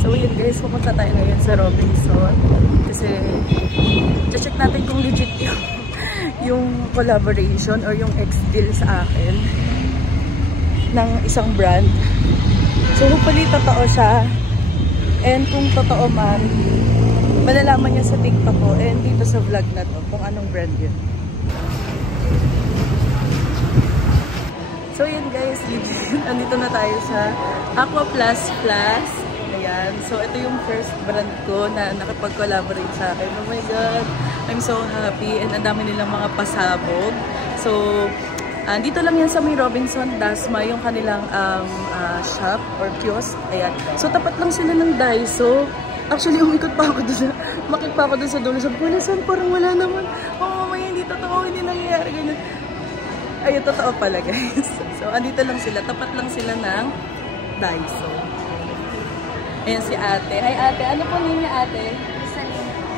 So yun guys, pupunta tayo ngayon sa Robinson. Kasi check natin kung legit yung collaboration or yung ex-deal sa akin ng isang brand. So hopefully totoo siya. And kung totoo man, malalaman niya sa TikTok ko and dito sa vlog na to kung anong brand yun. So yun guys, andito na tayo sa Aqua Plus Plus. Ayan. So ito yung first brand ko na nakipag-collaborate sa akin. Oh my God! I'm so happy and ang dami nilang mga pasabog. So dito lang yan sa may Robinson Dasma, yung kanilang shop or kiosk. Ayan. So tapat lang sila ng Daiso. Actually, umikot pa ako doon makit pa ako doon sa dulo. Sabi ko, saan? Parang wala naman. Oh, may hindi totoo, hindi nangyayari. Ganyan. Ayun, totoo pala guys. So, andito lang sila. Tapat lang sila ng Daiso. Ayan si ate. Hi ate. Ano po niya ate?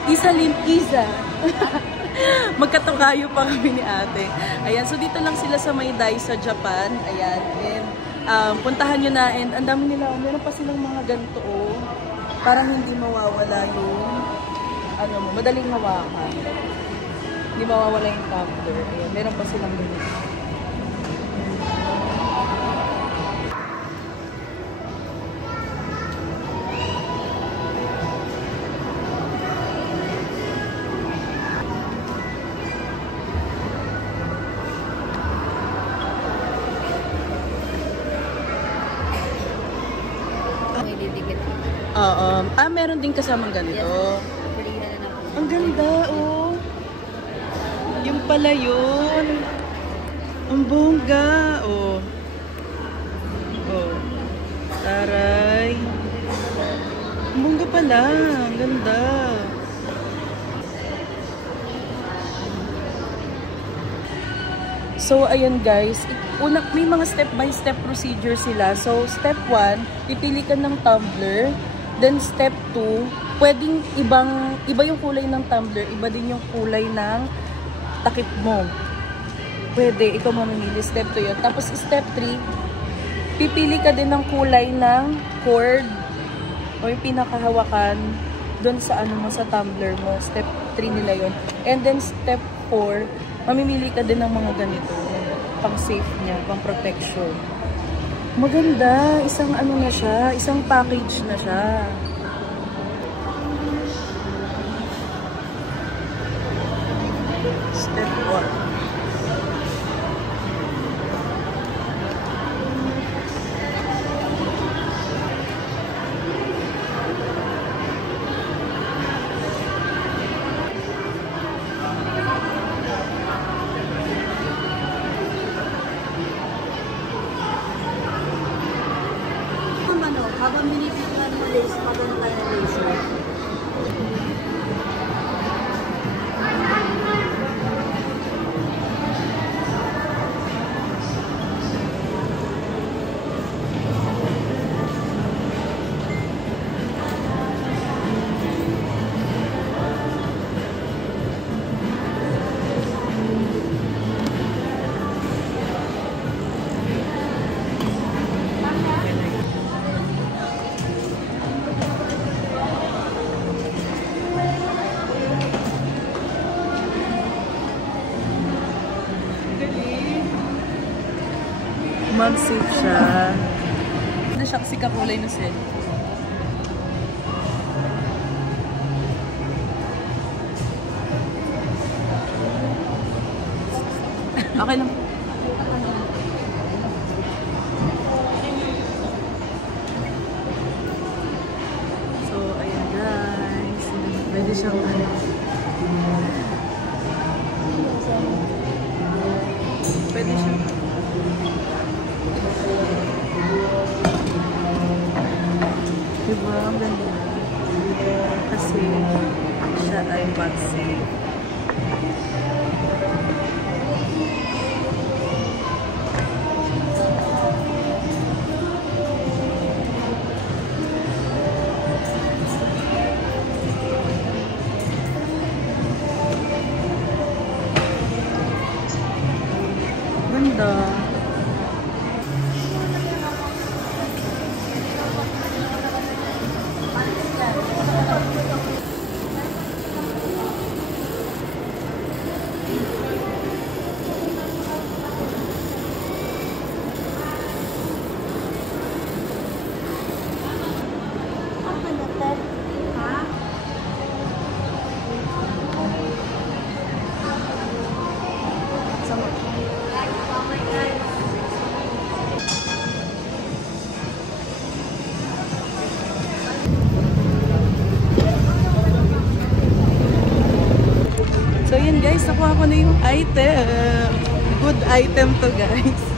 Isalin. Iza. Magkatukayo pa kami ni ate. Ayan. So, dito lang sila sa may Daiso, Japan. Ayan. And, puntahan nyo na. And, ang dami nila. Meron pa silang mga ganito. Oh. Parang hindi mawawala yung ano mo. Madaling hawakan. Hindi mawawala yung tumbler. Ayan. Meron pa silang ganito. Oo. Meron din kasamang ganito. Ang ganda, oh. Yung pala yun. Ang bongga, oh. Oh. Taray. Ang bongga pala. Ang ganda. So, ayan guys. May mga step-by-step procedure sila. So, step 1, pipili ka ng tumbler. Then, step 2, pwedeng iba yung kulay ng tumbler, iba din yung kulay ng takip mo. Pwede, ikaw mamimili. Step 2 yun. Tapos, step 3, pipili ka din ng kulay ng cord o yung pinakahawakan doon sa ano mo, sa tumbler mo. Step 3 nila yun. And then, step 4, mamimili ka din ng mga ganito. Pang safe niya, pang protection. Maganda. Isang ano na siya. Isang package na siya. Step 1. Habang binibigyan mo lace, maganda tayo na laser. Mag-safe siya. Ano siya kasi kakulay na set. Okay lang. So, ayan guys. Pwede siyang pwede siyang diba? Ang ganda. Kasi siya ay mag-safe. Ganda. nakuha ko na yung item. Good item to, guys.